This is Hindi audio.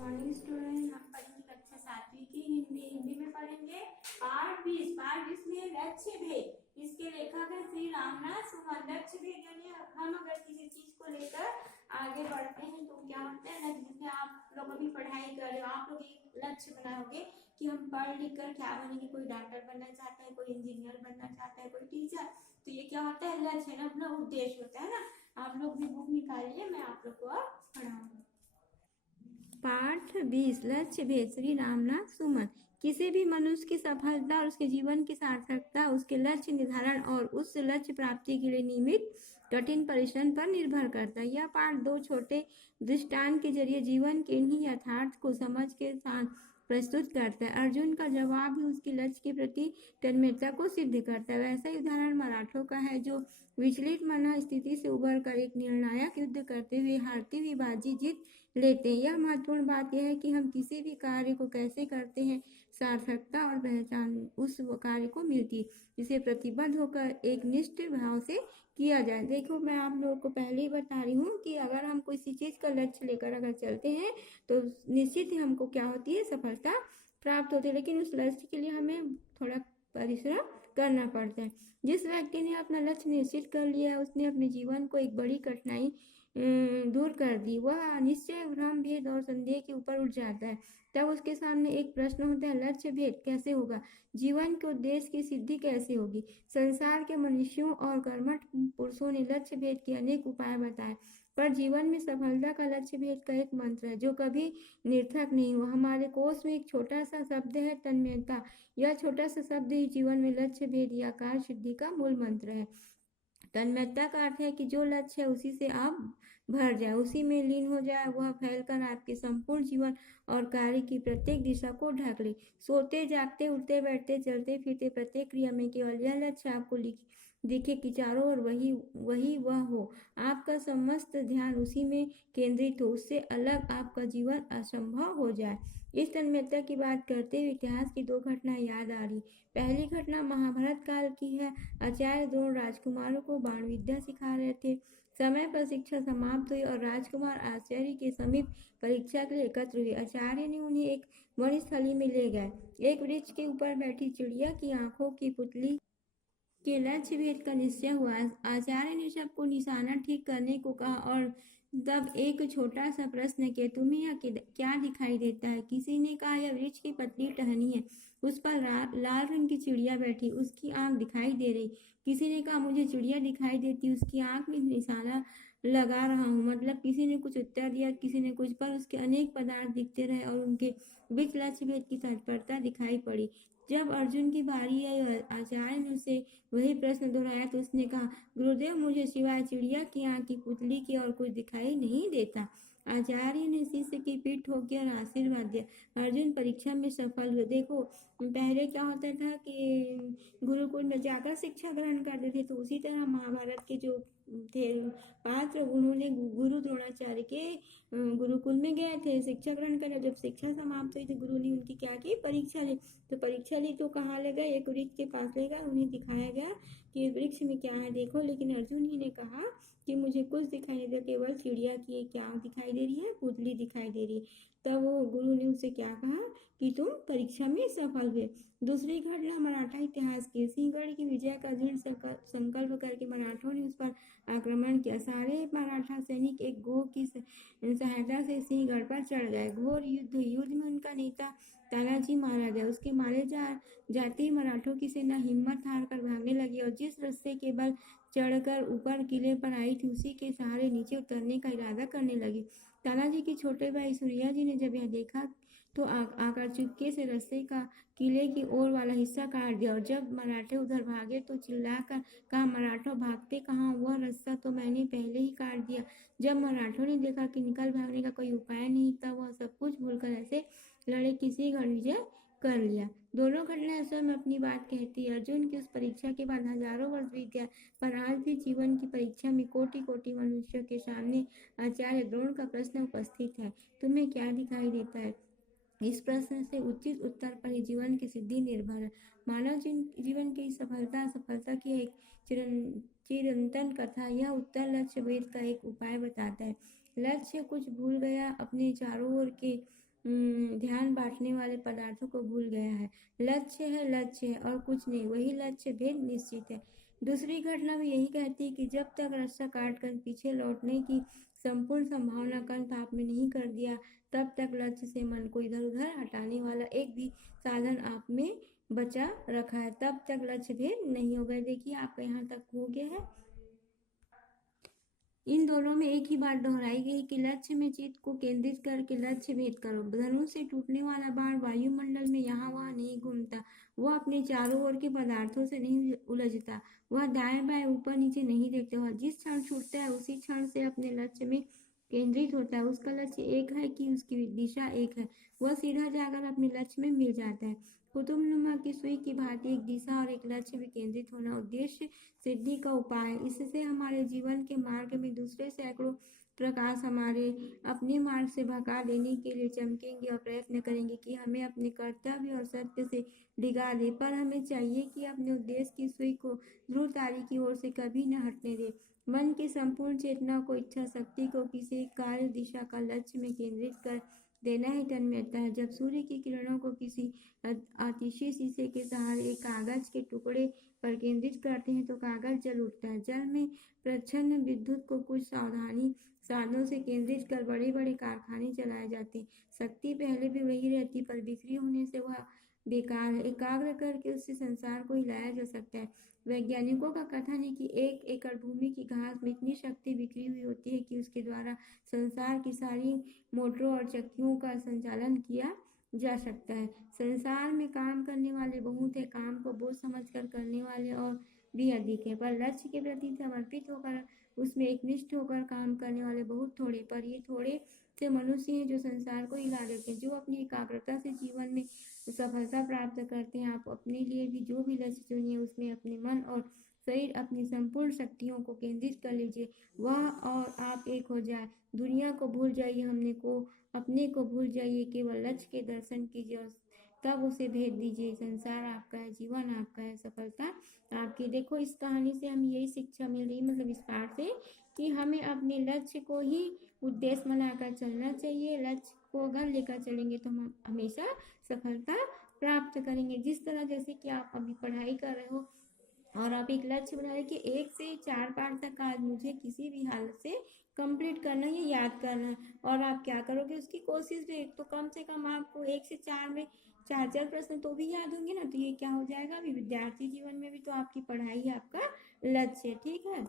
मॉर्निंग स्टूडेंट, हम पढ़ेंगे कक्षा 7वीं की हिंदी में पढ़ेंगे पाठ 20 में लक्ष्य भेद। इसके लेखक है श्री रामनाथ सुमन। लक्ष्य भेद यानी हम अगर किसी चीज को लेकर आगे बढ़ते हैं तो क्या होता है ना, जैसे आप लोग अभी पढ़ाई कर रहे हो, आप लोग एक लक्ष्य बनाओगे कि हम पढ़ लिख कर क्या बनेंगे। कोई डॉक्टर बनना चाहता है, कोई इंजीनियर बनना चाहता है, कोई टीचर। तो ये क्या होता है, लक्ष्य है ना, अपना उद्देश्य होता है ना। आप लोग भी बुक निकालिए, मैं आप लोग को अब पढ़ाऊंगी। पाठ 20 लक्ष्य भेद श्री रामनाथ सुमन। किसी भी मनुष्य की सफलता और उसके जीवन की सार्थकता उसके लक्ष्य निर्धारण और उस लक्ष्य प्राप्ति के लिए नियमित कठिन परिश्रम पर निर्भर करता है। यह पाठ दो छोटे दृष्टांत के जरिए जीवन के इन्हीं यथार्थ को समझ के साथ प्रस्तुत करता है। अर्जुन का जवाब भी उसके लक्ष्य के प्रति तन्मयता को सिद्ध करता है। वैसा ही उदाहरण मराठों का है, जो विचलित मन स्थिति से उबर कर एक निर्णायक युद्ध करते हुए हारती हुई बाजी जीत लेते हैं। यह महत्वपूर्ण बात यह है कि हम किसी भी कार्य को कैसे करते हैं, सार्थकता और पहचान उस कार्य को मिलती है जिसे प्रतिबद्ध होकर एक निष्ठ भाव से किया जाए। देखो, मैं आप लोगों को पहले ही बता रही हूँ कि अगर हम किसी चीज का लक्ष्य लेकर अगर चलते हैं तो निश्चित ही हमको क्या होती है, सफलता प्राप्त होती है। लेकिन उस लक्ष्य के लिए हमें थोड़ा परिश्रम करना पड़ता है। जिस व्यक्ति ने अपना लक्ष्य निश्चित कर लिया है, उसने अपने जीवन को एक बड़ी कठिनाई दूर कर दी। वह निश्चय भ्रम भेद और संदेह के ऊपर उठ जाता है। तब उसके सामने एक प्रश्न होता है, लक्ष्य भेद कैसे होगा, जीवन के उद्देश्य की सिद्धि कैसे होगी। संसार के मनुष्यों और कर्मठ पुरुषों ने लक्ष्य भेद के अनेक उपाय बताए, पर जीवन में सफलता का लक्ष्य भेद का एक मंत्र है जो कभी निरर्थक नहीं हुआ। हमारे कोश में एक छोटा सा शब्द है, तन्मयता। यह छोटा सा शब्द ही जीवन में लक्ष्य भेद या कार्य सिद्धि का मूल मंत्र है। तन्मयता का अर्थ है कि जो लक्ष्य है उसी से आप भर जाए, उसी में लीन हो जाए, वह फैलकर आपके संपूर्ण जीवन और कार्य की प्रत्येक दिशा को ढक ले। सोते जागते, उठते बैठते, चलते फिरते प्रत्येक क्रिया में केवल यह लक्ष्य आपको दिखे कि चारों ओर वही वह हो, आपका समस्त ध्यान उसी में केंद्रित हो, उससे अलग आपका जीवन असंभव हो जाए। इस तन्मयता की बात करते हुए इतिहास की दो घटना याद आ रही। पहली घटना महाभारत काल की है। आचार्य द्रोण राजकुमारों को बाण विद्या सिखा रहे थे। समय पर शिक्षा समाप्त हुई और राजकुमार आचार्य के समीप परीक्षा के लिए एकत्र हुए। आचार्य ने उन्हें एक वनस्थली में ले गए। एक वृक्ष के ऊपर बैठी चिड़िया की आंखों की पुतली के लक्ष्य भेद का निश्चय हुआ। आचार्य ने सबको निशाना ठीक करने को कहा और तब एक छोटा सा प्रश्न किया, तुम्हें यह क्या दिखाई देता है। किसी ने कहा, यह वृक्ष की पतली टहनी है, उस पर लाल रंग की चिड़िया बैठी, उसकी आंख दिखाई दे रही। किसी ने कहा, मुझे चिड़िया दिखाई देती, उसकी आंख में निशाना लगा रहा हूँ। मतलब किसी ने कुछ उत्तर दिया, किसी ने कुछ, पर उसके अनेक पदार्थ दिखते रहे और उनके बीच लक्ष्य भेद की तत्परता दिखाई पड़ी। जब अर्जुन की बारी आई और आचार्य ने उसे वही प्रश्न दोहराया तो उसने कहा, गुरुदेव, मुझे सिवाय चिड़िया की आंख की पुतली की और कुछ दिखाई नहीं देता। आचार्य ने शिष्य की पीठ ठोकी और आशीर्वाद दिया। अर्जुन परीक्षा में सफल हुए। देखो, पहले क्या होता था कि गुरुकुल में जाकर शिक्षा ग्रहण करते थे, तो उसी तरह महाभारत के जो थे पात्र, उन्होंने गुरु द्रोणाचार्य के गुरुकुल में गए थे शिक्षा ग्रहण करने। जब शिक्षा समाप्त हुई तो गुरु ने उनकी क्या की, परीक्षा ली। तो परीक्षा ली तो कहाँ ले गए, एक वृक्ष के पास ले गए, उन्हें दिखाया गया कि वृक्ष में क्या है देखो। लेकिन अर्जुन ही ने कहा कि मुझे कुछ दिखाई नहीं दे, केवल चिड़िया की क्या दिखाई दे रही है, पुतली दिखाई दे रही है। तब वो गुरु ने उसे क्या कहा कि तुम परीक्षा में सफल हुए। दूसरी घटना मराठा इतिहास की। सिंहगढ़ की विजय का दृढ़ संकल्प करके मराठों ने उस पर आक्रमण किया। सारे मराठा सैनिक एक गो की सहायता से सिंहगढ़ पर चढ़ गए। घोर युद्ध में उनका नेता तानाजी मारा गया। उसके मारे जाते ही मराठों की सेना हिम्मत हार कर भागने लगी और जिस रस्ते के बल चढ़कर ऊपर किले पर आई थी, उसी के सहारे नीचे उतरने का इरादा करने लगी। तानाजी के छोटे भाई सूर्या जी ने जब यह देखा तो आकर चुपके से रस्ते का किले की ओर वाला हिस्सा काट दिया और जब मराठे उधर भागे तो चिल्लाकर कहा, मराठों भागते कहाँ, वह रास्ता तो मैंने पहले ही काट दिया। जब मराठों ने देखा कि निकल भागने का कोई उपाय नहीं, तब वह सब कुछ भूलकर ऐसे लड़े कि सिंहगढ़ विजय कर लिया। दोनों घटनाएं स्वयं अपनी बात कहती है। अर्जुन की उस परीक्षा के बाद हजारों वर्ष बीत गया, पर आज भी जीवन की परीक्षा में कोटि कोटि मनुष्यों के सामने आचार्य द्रोण का प्रश्न उपस्थित है, तुम्हें क्या दिखाई देता है। इस प्रश्न से उचित उत्तर पर ही जीवन की सिद्धि निर्भर है। मानव जीवन की सफलता की एक चिरंतन कथा। यह उत्तर लक्ष्य भेद का एक उपाय बताता है। लक्ष्य कुछ भूल गया, अपने चारों ओर के ध्यान बांटने वाले पदार्थों को भूल गया है। लक्ष्य है और कुछ नहीं, वही लक्ष्य भेद निश्चित है। दूसरी घटना भी यही कहती है कि जब तक रास्ता काट कर पीछे लौटने की संपूर्ण संभावना का अंत आपने नहीं कर दिया, तब तक लक्ष्य से मन को इधर उधर हटाने वाला एक भी साधन आप में बचा रखा है, तब तक लक्ष्य भेद नहीं हो गया। देखिए आपका यहाँ तक हो गया है। इन दोनों में एक ही बात दोहराई गई कि लक्ष्य में चित्त को केंद्रित करके लक्ष्य भेद करो। धनुष से टूटने वाला बाण वायुमंडल में यहाँ वहाँ नहीं घूमता, वह अपने चारों ओर के पदार्थों से नहीं उलझता, वह दाएं बाएं ऊपर नीचे नहीं देखता, वह जिस क्षण छूटता है उसी क्षण से अपने लक्ष्य में केंद्रित होता है। उसका लक्ष्य एक है कि उसकी दिशा एक है, वह सीधा जाकर अपने लक्ष्य में मिल जाता है। कुतुबनुमा की सुई की भांति एक दिशा और एक लक्ष्य में केंद्रित होना उद्देश्य सिद्धि का उपाय है। इससे हमारे जीवन के मार्ग में दूसरे सैकड़ों प्रकाश हमारे अपने मार्ग से भगा देने के लिए चमकेंगे और प्रयत्न करेंगे कि हमें अपने कर्तव्य और सत्य से डिगा दे, पर हमें चाहिए कि अपने उद्देश्य की सुई को ध्रुव तारे की ओर से कभी न हटने दे। मन की संपूर्ण चेतना को, इच्छा शक्ति को किसी कार्य दिशा का लक्ष्य में केंद्रित कर देना ही तन्मयता है। जब सूर्य की किरणों को किसी अतिशय शीशे के सहारे एक कागज के टुकड़े पर केंद्रित करते हैं तो कागज जल उठता है। जल में प्रच्छन्न विद्युत को कुछ सावधानी साधनों से केंद्रित कर बड़े बड़े कारखाने चलाए जाते हैं। शक्ति पहले भी वही रहती, पर बिखरी होने से वह बेकार है। एकाग्र करके उससे संसार को हिलाया जा सकता है। वैज्ञानिकों का कथन है कि 1 एकड़ भूमि की घास में इतनी शक्ति बिखरी हुई होती है कि उसके द्वारा संसार की सारी मोटरों और चक्कियों का संचालन किया जा सकता है। संसार में काम करने वाले बहुत है, काम को बोझ समझकर करने वाले और भी अधिक है, पर लक्ष्य के प्रति समर्पित होकर उसमें एकनिष्ठ होकर काम करने वाले बहुत थोड़े, पर ये थोड़े से मनुष्य हैं जो संसार को हिला देते हैं, जो अपनी एकाग्रता से जीवन में सफलता प्राप्त करते हैं। आप अपने लिए भी जो भी लक्ष्य चुनिए उसमें अपने मन और शरीर, अपनी संपूर्ण शक्तियों को केंद्रित कर लीजिए, वह और आप एक हो जाए। दुनिया को भूल जाइए, अपने को भूल जाइए, केवल लक्ष्य के दर्शन कीजिए और तब उसे भेज दीजिए। संसार आपका है, जीवन आपका है, सफलता आपकी। देखो इस कहानी से हमें यही शिक्षा मिल रही, मतलब इस पाठ से, कि हमें अपने लक्ष्य को ही उद्देश्य बनाकर चलना चाहिए। लक्ष्य को अगर लेकर चलेंगे तो हम हमेशा सफलता प्राप्त करेंगे। जिस तरह जैसे कि आप अभी पढ़ाई कर रहे हो और आप एक लक्ष्य बना रहे कि 1 से 4 पाठ तक आज मुझे किसी भी हालत से कंप्लीट करना है, याद करना है, और आप क्या करोगे उसकी कोशिश भी, तो कम से कम आपको 1 से 4 में 4 प्रश्न तो भी याद होंगे ना। तो ये क्या हो जाएगा, अभी विद्यार्थी जीवन में भी तो आपकी पढ़ाई आपका लक्ष्य है। ठीक है।